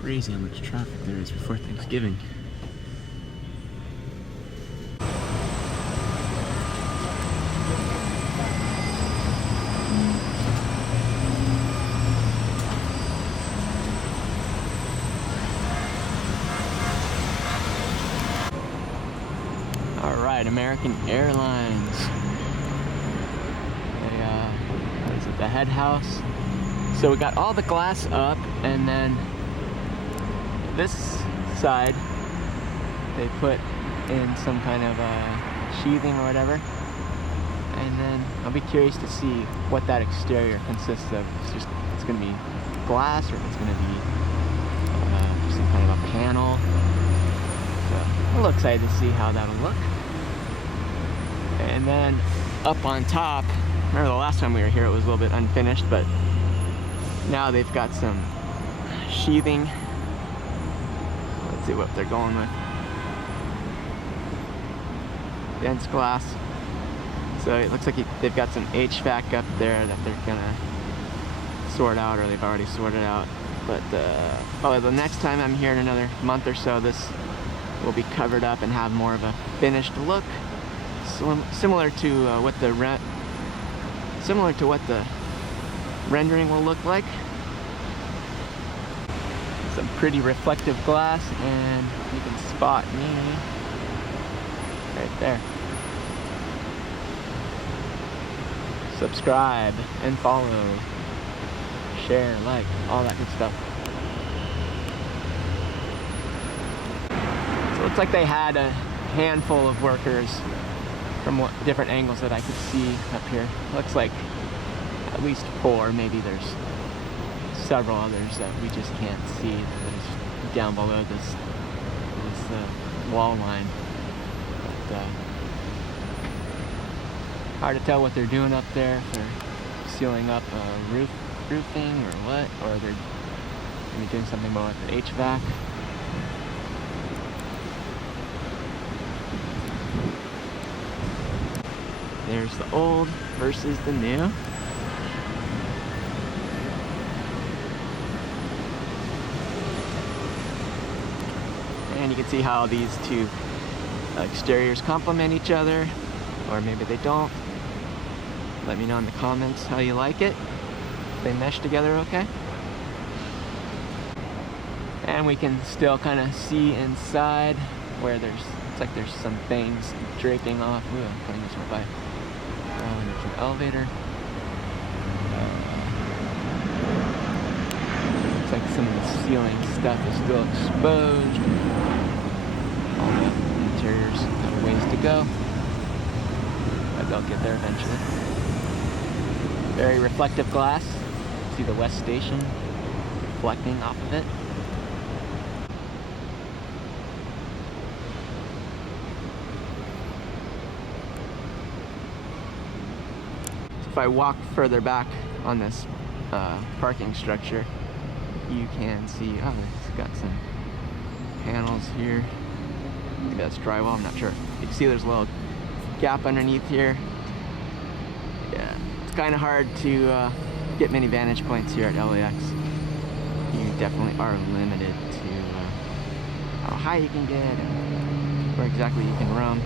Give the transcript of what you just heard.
crazy how much traffic there is before Thanksgiving. Alright, American Airlines. What is it, the headhouse? So we got all the glass up, and then this side they put in some kind of sheathing or whatever. And then I'll be curious to see what that exterior consists of. It's gonna be glass, or if it's gonna be some kind of a panel. So I'm a little excited to see how that'll look. And then up on top, remember the last time we were here it was a little bit unfinished, but now they've got some sheathing. Let's see what they're going with. Dense glass. So it looks like they've got some HVAC up there that they're gonna sort out, or they've already sorted out. But the next time I'm here in another month or so, this will be covered up and have more of a finished look, similar to what the rendering will look like. Some pretty reflective glass, and you can spot me right there. Subscribe and follow, share, like, all that good stuff. So it looks like they had a handful of workers from different angles that I could see up here. Looks like at least 4, maybe there's several others that we just can't see that is down below this wall line. But, hard to tell what they're doing up there, if they're sealing up roofing or what, or they're maybe doing something more with the HVAC. There's the old versus the new. And you can see how these two exteriors complement each other, or maybe they don't. Let me know in the comments how you like it. They mesh together okay. And we can still kind of see inside where looks like there's some things draping off. Ooh, I'm putting this one by. And there's an elevator. Looks like some of the ceiling stuff is still exposed. All the interiors have a ways to go, but they'll get there eventually. Very reflective glass. See the West Station reflecting off of it. If I walk further back on this parking structure, you can see, oh, it's got some panels here. Maybe that's drywall, I'm not sure. You can see there's a little gap underneath here. Yeah, it's kind of hard to get many vantage points here at LAX. You definitely are limited to how high you can get and where exactly you can roam.